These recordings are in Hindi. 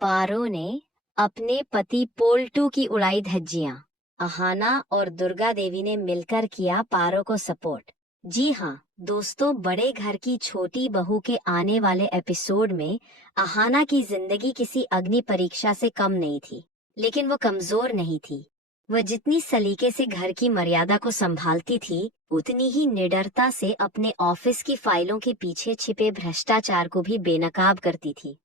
पारो ने अपने पति पोल्टू की उड़ाई धज्जियां। अहाना और दुर्गा देवी ने मिलकर किया पारो को सपोर्ट। जी हाँ दोस्तों, बड़े घर की छोटी बहू के आने वाले एपिसोड में अहाना की जिंदगी किसी अग्नि परीक्षा से कम नहीं थी। लेकिन वो कमजोर नहीं थी। वह जितनी सलीके से घर की मर्यादा को संभालती थी, उतनी ही निडरता से अपने ऑफिस की फाइलों के पीछे छिपे भ्रष्टाचार को भी बेनकाब करती थी।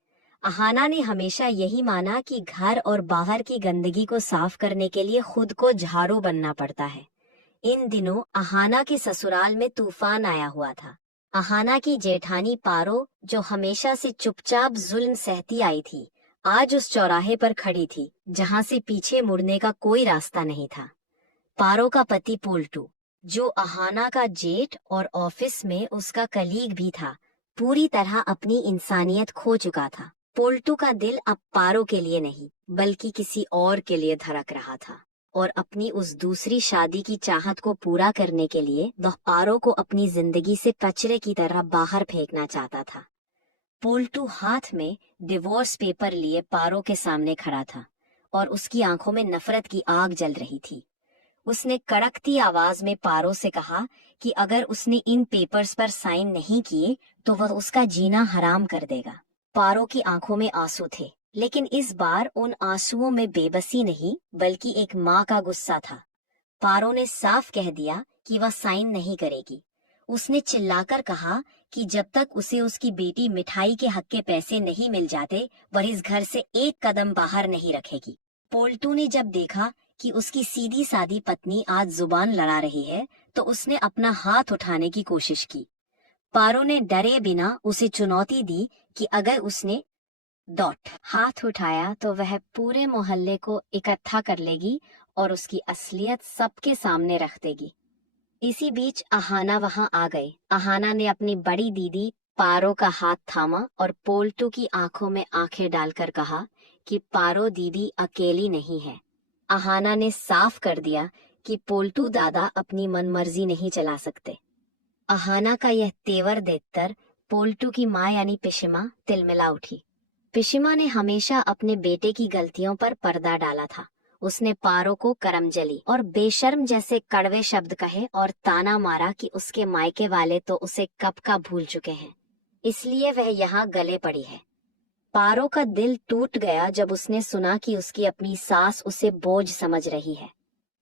अहाना ने हमेशा यही माना कि घर और बाहर की गंदगी को साफ करने के लिए खुद को झाड़ू बनना पड़ता है। इन दिनों अहाना के ससुराल में तूफान आया हुआ था। अहाना की जेठानी पारो, जो हमेशा से चुपचाप जुल्म सहती आई थी, आज उस चौराहे पर खड़ी थी जहां से पीछे मुड़ने का कोई रास्ता नहीं था। पारो का पति पोल्टू, जो अहाना का जेठ और ऑफिस में उसका कलीग भी था, पूरी तरह अपनी इंसानियत खो चुका था। पोल्टू का दिल अब पारो के लिए नहीं बल्कि किसी और के लिए धड़क रहा था, और अपनी उस दूसरी शादी की चाहत को पूरा करने के लिए वह पारो को अपनी जिंदगी से कचरे की तरह बाहर फेंकना चाहता था। पोल्टू हाथ में डिवोर्स पेपर लिए पारो के सामने खड़ा था और उसकी आंखों में नफरत की आग जल रही थी। उसने कड़कती आवाज में पारो से कहा कि अगर उसने इन पेपर्स पर साइन नहीं किए तो वह उसका जीना हराम कर देगा। पारो की आंखों में आंसू थे, लेकिन इस बार उन आंसुओं में बेबसी नहीं बल्कि एक माँ का गुस्सा था। पारो ने साफ कह दिया कि वह साइन नहीं करेगी। उसने चिल्लाकर कहा कि जब तक उसे उसकी बेटी मिठाई के हक के पैसे नहीं मिल जाते, वह इस घर से एक कदम बाहर नहीं रखेगी। पोल्टू ने जब देखा कि उसकी सीधी सादी पत्नी आज जुबान लड़ा रही है, तो उसने अपना हाथ उठाने की कोशिश की। पारो ने डरे बिना उसे चुनौती दी कि अगर उसने हाथ उठाया तो वह पूरे मोहल्ले को इकट्ठा कर लेगी और उसकी असलियत सबके सामने रख देगी। इसी बीच अहाना वहां आ गई। अहाना ने अपनी बड़ी दीदी पारो का हाथ थामा और पोल्टू की आंखों में आंखें डालकर कहा कि पारो दीदी अकेली नहीं है। अहाना ने साफ कर दिया कि पोल्टू दादा अपनी मनमर्जी नहीं चला सकते। अहाना का यह तेवर देखकर पोल्टू की माँ यानी पिशिमा तिलमिला उठी। पिशिमा ने हमेशा अपने बेटे की गलतियों पर पर्दा डाला था। उसने पारो को करमजली और बेशर्म जैसे कड़वे शब्द कहे और ताना मारा कि उसके मायके वाले तो उसे कब का भूल चुके हैं, इसलिए वह यहाँ गले पड़ी है। पारो का दिल टूट गया जब उसने सुना कि उसकी अपनी सास उसे बोझ समझ रही है।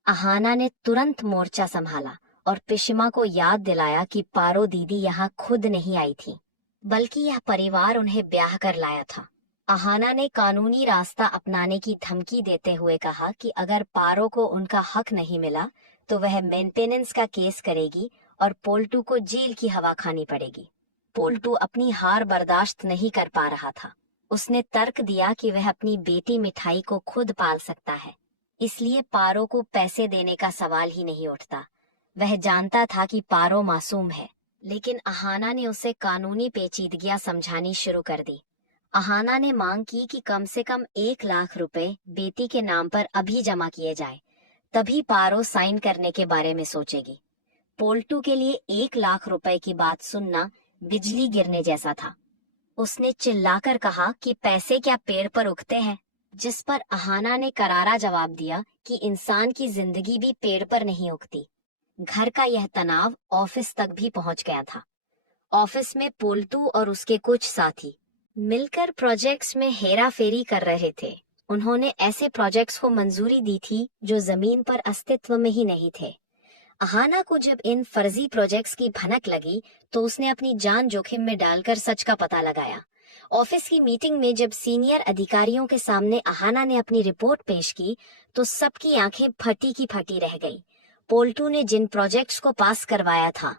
अहाना ने तुरंत मोर्चा संभाला और पिशिमा को याद दिलाया कि पारो दीदी यहाँ खुद नहीं आई थी, बल्कि यह परिवार उन्हें ब्याह कर लाया था। अहाना ने कानूनी रास्ता अपनाने की धमकी देते हुए कहा कि अगर पारो को उनका हक नहीं मिला तो वह मेंटेनेंस का केस करेगी और पोल्टू को जेल की हवा खानी पड़ेगी। पोल्टू अपनी हार बर्दाश्त नहीं कर पा रहा था। उसने तर्क दिया कि वह अपनी बेटी मिठाई को खुद पाल सकता है, इसलिए पारो को पैसे देने का सवाल ही नहीं उठता। वह जानता था कि पारो मासूम है, लेकिन अहाना ने उसे कानूनी पेचीदगियां समझानी शुरू कर दी। अहाना ने मांग की कि कम से कम 1 लाख रुपए बेटी के नाम पर अभी जमा किए जाए, तभी पारो साइन करने के बारे में सोचेगी। पोल्टू के लिए 1 लाख रुपए की बात सुनना बिजली गिरने जैसा था। उसने चिल्लाकर कहा कि पैसे क्या पेड़ पर उगते हैं, जिस पर अहाना ने करारा जवाब दिया कि इंसान की जिंदगी भी पेड़ पर नहीं उगती। घर का यह तनाव ऑफिस तक भी पहुंच गया था। ऑफिस में पोल्टू और उसके कुछ साथी मिलकर प्रोजेक्ट्स में हेरा फेरी कर रहे थे। उन्होंने ऐसे प्रोजेक्ट्स को मंजूरी दी थी जो जमीन पर अस्तित्व में ही नहीं थे। अहाना को जब इन फर्जी प्रोजेक्ट्स की भनक लगी तो उसने अपनी जान जोखिम में डालकर सच का पता लगाया। ऑफिस की मीटिंग में जब सीनियर अधिकारियों के सामने अहाना ने अपनी रिपोर्ट पेश की तो सबकी आंखें फटी की फटी रह गई। पोल्टू ने जिन प्रोजेक्ट्स को पास करवाया था,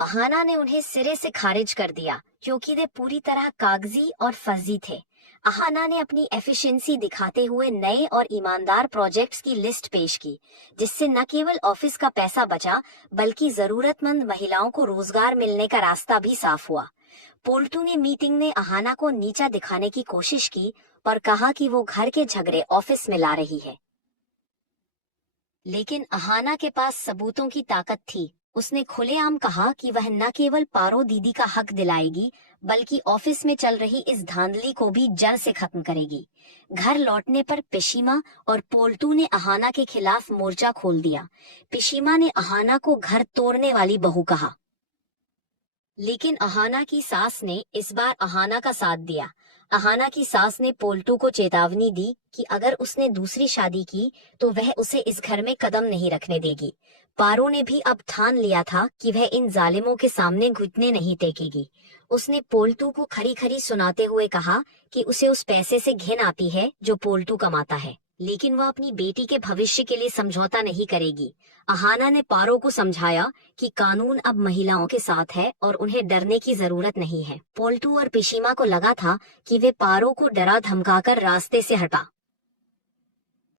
अहाना ने उन्हें सिरे से खारिज कर दिया क्योंकि वे पूरी तरह कागजी और फर्जी थे। अहाना ने अपनी एफिशिएंसी दिखाते हुए नए और ईमानदार प्रोजेक्ट्स की लिस्ट पेश की, जिससे न केवल ऑफिस का पैसा बचा बल्कि जरूरतमंद महिलाओं को रोजगार मिलने का रास्ता भी साफ हुआ। पोल्टू ने मीटिंग में अहाना को नीचा दिखाने की कोशिश की और कहा कि वो घर के झगड़े ऑफिस में ला रही है, लेकिन अहाना के पास सबूतों की ताकत थी। उसने खुलेआम कहा कि वह न केवल पारो दीदी का हक दिलाएगी बल्कि ऑफिस में चल रही इस धांधली को भी जड़ से खत्म करेगी। घर लौटने पर पिशीमा और पोल्टू ने अहाना के खिलाफ मोर्चा खोल दिया। पिशीमा ने अहाना को घर तोड़ने वाली बहू कहा, लेकिन अहाना की सास ने इस बार अहाना का साथ दिया। अहाना की सास ने पोल्टू को चेतावनी दी कि अगर उसने दूसरी शादी की तो वह उसे इस घर में कदम नहीं रखने देगी। पारो ने भी अब ठान लिया था कि वह इन जालिमों के सामने घुटने नहीं टेकेगी। उसने पोल्टू को खरी खरी सुनाते हुए कहा कि उसे उस पैसे से घिन आती है जो पोल्टू कमाता है, लेकिन वह अपनी बेटी के भविष्य के लिए समझौता नहीं करेगी। अहाना ने पारो को समझाया कि कानून अब महिलाओं के साथ है और उन्हें डरने की जरूरत नहीं है। पोल्टू और पिशीमा को लगा था कि वे पारो को डरा धमकाकर रास्ते से हटा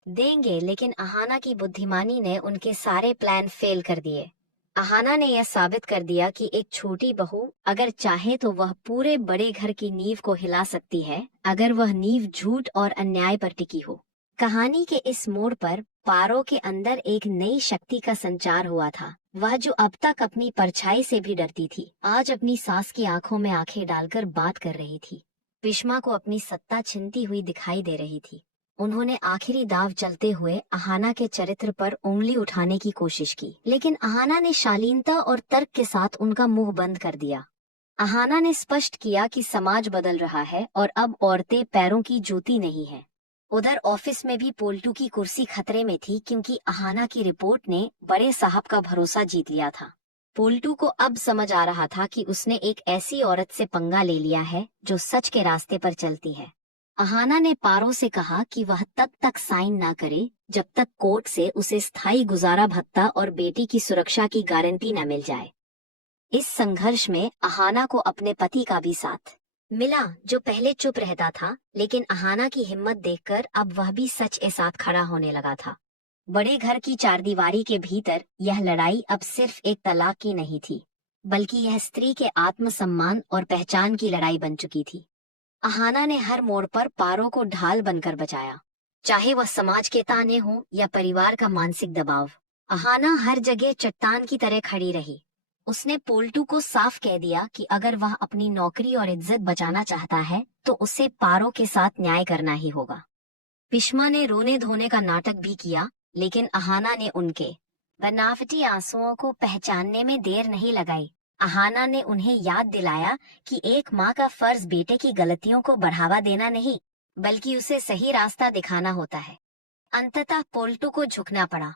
देंगे, लेकिन अहाना की बुद्धिमानी ने उनके सारे प्लान फेल कर दिए। अहाना ने यह साबित कर दिया कि एक छोटी बहू अगर चाहे तो वह पूरे बड़े घर की नींव को हिला सकती है, अगर वह नींव झूठ और अन्याय पर टिकी हो। कहानी के इस मोड़ पर पारो के अंदर एक नई शक्ति का संचार हुआ था। वह जो अब तक अपनी परछाई से भी डरती थी, आज अपनी सास की आंखों में आंखें डालकर बात कर रही थी। पिशीमा को अपनी सत्ता छिनती हुई दिखाई दे रही थी। उन्होंने आखिरी दाव चलते हुए अहाना के चरित्र पर उंगली उठाने की कोशिश की, लेकिन अहाना ने शालीनता और तर्क के साथ उनका मुंह बंद कर दिया। अहाना ने स्पष्ट किया कि समाज बदल रहा है और अब औरतें पैरों की जूती नहीं है। उधर ऑफिस में भी पोल्टू की कुर्सी खतरे में थी, क्योंकि अहाना की रिपोर्ट ने बड़े साहब का भरोसा जीत लिया था। पोल्टू को अब समझ आ रहा था कि उसने एक ऐसी औरत से पंगा ले लिया है जो सच के रास्ते पर चलती है। अहाना ने पारो से कहा कि वह तब तक साइन ना करे जब तक कोर्ट से उसे स्थायी गुजारा भत्ता और बेटी की सुरक्षा की गारंटी न मिल जाए। इस संघर्ष में अहाना को अपने पति का भी साथ मिला, जो पहले चुप रहता था, लेकिन अहाना की हिम्मत देखकर अब वह भी सच के साथ खड़ा होने लगा था। बड़े घर की चारदीवारी के भीतर यह लड़ाई अब सिर्फ एक तलाक की नहीं थी, बल्कि यह स्त्री के आत्मसम्मान और पहचान की लड़ाई बन चुकी थी। अहाना ने हर मोड़ पर पारो को ढाल बनकर बचाया, चाहे वह समाज के ताने हो या परिवार का मानसिक दबाव। अहाना हर जगह चट्टान की तरह खड़ी रही। उसने पोल्टू को साफ कह दिया कि अगर वह अपनी नौकरी और इज्जत बचाना चाहता है तो उसे पारो के साथ न्याय करना ही होगा। पिशीमा ने रोने धोने का नाटक भी किया, लेकिन अहाना ने उनके बनावटी आंसुओं को पहचानने में देर नहीं लगाई। अहाना ने उन्हें याद दिलाया कि एक माँ का फर्ज बेटे की गलतियों को बढ़ावा देना नहीं, बल्कि उसे सही रास्ता दिखाना होता है। अंततः पोल्टू को झुकना पड़ा।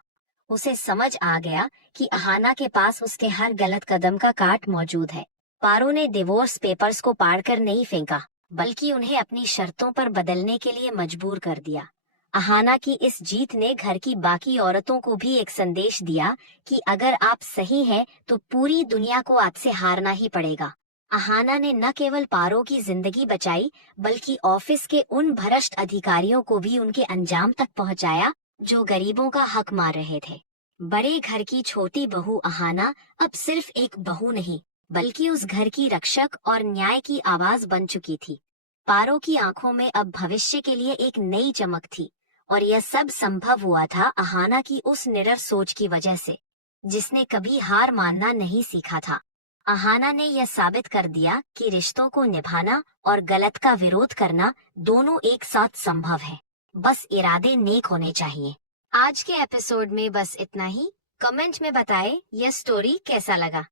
उसे समझ आ गया कि अहाना के पास उसके हर गलत कदम का काट मौजूद है। पारो ने डिवोर्स पेपर्स को पाड़कर नहीं फेंका, बल्कि उन्हें अपनी शर्तों पर बदलने के लिए मजबूर कर दिया। अहाना की इस जीत ने घर की बाकी औरतों को भी एक संदेश दिया कि अगर आप सही हैं तो पूरी दुनिया को आपसे हारना ही पड़ेगा। अहाना ने न केवल पारो की जिंदगी बचाई, बल्कि ऑफिस के उन भ्रष्ट अधिकारियों को भी उनके अंजाम तक पहुंचाया जो गरीबों का हक मार रहे थे। बड़े घर की छोटी बहू अहाना अब सिर्फ एक बहू नहीं, बल्कि उस घर की रक्षक और न्याय की आवाज बन चुकी थी। पारो की आंखों में अब भविष्य के लिए एक नई चमक थी, और यह सब संभव हुआ था अहाना की उस निडर सोच की वजह से, जिसने कभी हार मानना नहीं सीखा था। अहाना ने यह साबित कर दिया कि रिश्तों को निभाना और गलत का विरोध करना दोनों एक साथ संभव है। बस इरादे नेक होने चाहिए। आज के एपिसोड में बस इतना ही। कमेंट में बताएं यह स्टोरी कैसा लगा।